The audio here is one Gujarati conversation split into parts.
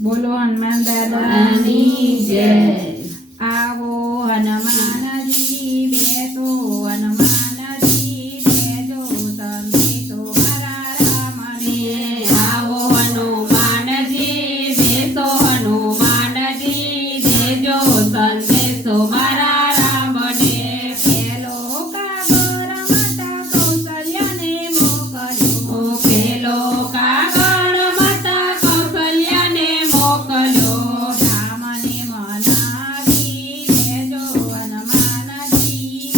બોલો હનુમાન દાદાની જય। આવો હનુમાનજી બેસો હનુમાનજી દેજો સંદેશો મારા રામને। આવો હનુમાનજી બેસો હનુમાનજી દેજો સંદેશો મારા રામને। પેલો કાગળ માતા કૌશલ્યાને મોકલ્યો, પેલો કાગળ માતા કૌશલ્યાને મોકલ્યો। રામને મનાવી દેજો હનુમાનજી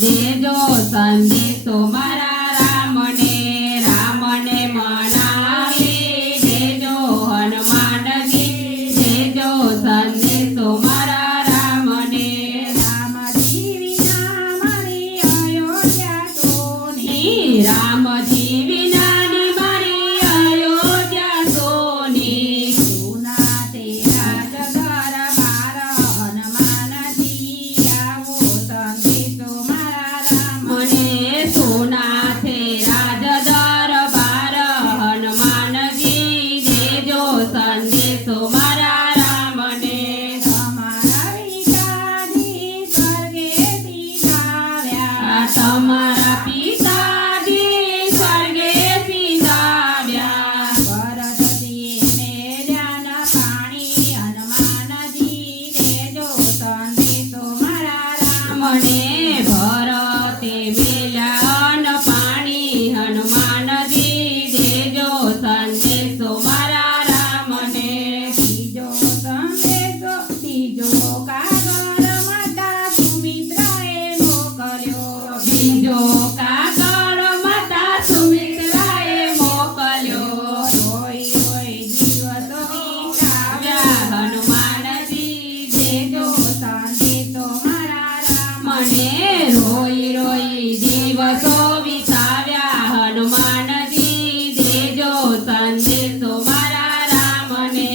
દેજો સંદેશો મારા રામને। રામને મનાવી દેજો હનુમાનજી દેજો સંદેશો મારા રામને। રામજી વિના મારી અયોધ્યા સોની, રામજી વિનાની મારી અયોધ્યા સોની। સુના તેરા જગર બાર હનુમાનજી આવો સંદેશો મારા રામને। મને સોના છે રાજ દરબાર હનુમાનજી દેજો સંદેશો મારા રામને। તમારા પિતાજી સ્વર્ગેથી આવ્યા, તમારા પિતાજી સ્વર્ગે સીધાવ્યા। ભરતજીએ મેલ્યાના પાણી હનુમાનજી દેજો સંદેશો મારા રામને। મને ભરતે મેલ્યાન પાણી હનુમાનજી દેજો સંદેશો મારા રામને। ત્રીજો કાગળ માતા સુમિત્રાએ મોકલ્યો, બીજો કાગળ માતા સુમિત્રાએ મોકલ્યો। રોઈ રોઈ દિવસો વીતાવ્યા હનુમાનજી દેજો સંદેશો મારા રામને। મને રોઈ રોઈ દિવસો વિતાવ્યા હનુમાનજી દેજો સંદેશો મારા રામને।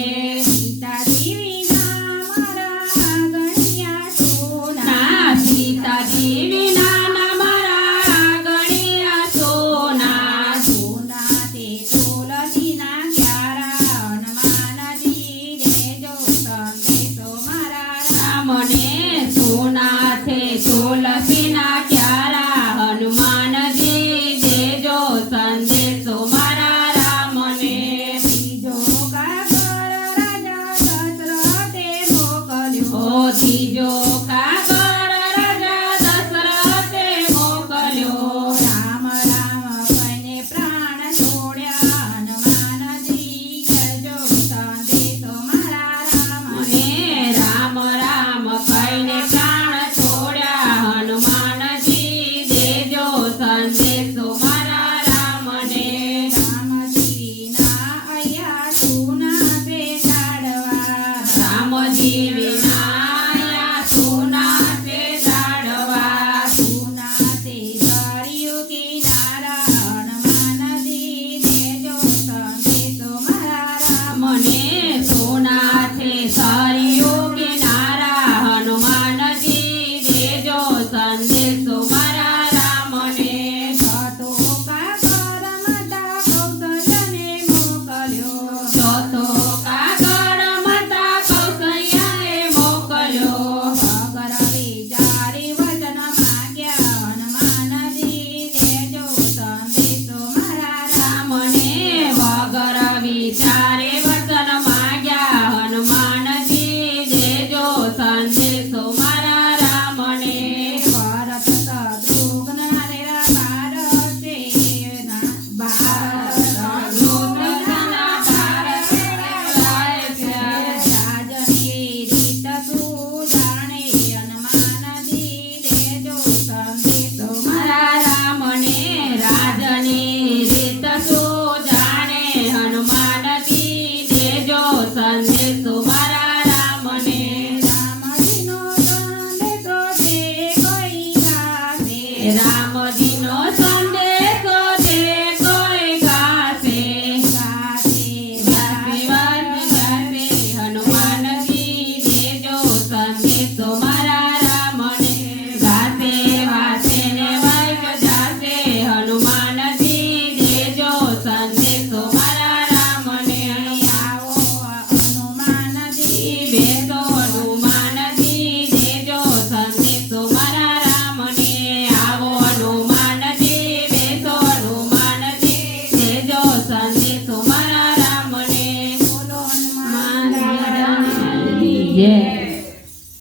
સીતાજી વિના મારા ગણ્યા સોના, સીતાજી વિનાના મારા ગણ્યા સોના। સોના તે તુલસીના ક્યારા હનુમાનજી દેજો સંદેશો મારા રામને સોના છે તુલસીના ક્યારા હનુમાનજી દેજો સંદેશો મારા રામને। ત્રીજો કાગળ રાજા દશરથે મોકલ્યો, ઓ ત્રીજો કાગળ રાજા દશરથે મોકલ્યો। રામ રામ કહીને પ્રાણ છોડ્યા હનુમાનજી કરજો સંદેશો મારા રામને। મને રામ રામ કહીને પ્રાણ છોડ્યા હનુમાનજી દેજો સંદેશો મારા રામને। રામજીના અહીંયા સુના બેસાડવા, રામજી વિના સોના તે દાડવા। સુના તે સરયુ કિનારા હનુમાનજી દેજો સંદેશો મારા રામને। મને સોના છે સરયુ કિનારા હનુમાનજી દેજો સંદેશો મારા રામને। છઠ્ઠો કાગળ માતા કૌશલ્યાને મોકલ્યો, ચોથો કાગળ માતા કૌશલ્યાને મોકલ્યો। ભગર વિચારી વચન માંગ્યા હનુમાનજી દેજો સંદેશો મારા રામને વગર વિચારે વચન માંગ્યા હનુમાનજી દેજો સંદેશો મારા રામને। ભરત શત્રુઘ્ન હારેરા રાજની રીત શું જાણે હનુમાનજી દેજો સંદેશો મારા રામને રાજની રીત શું જાણે હનુમાનજી જય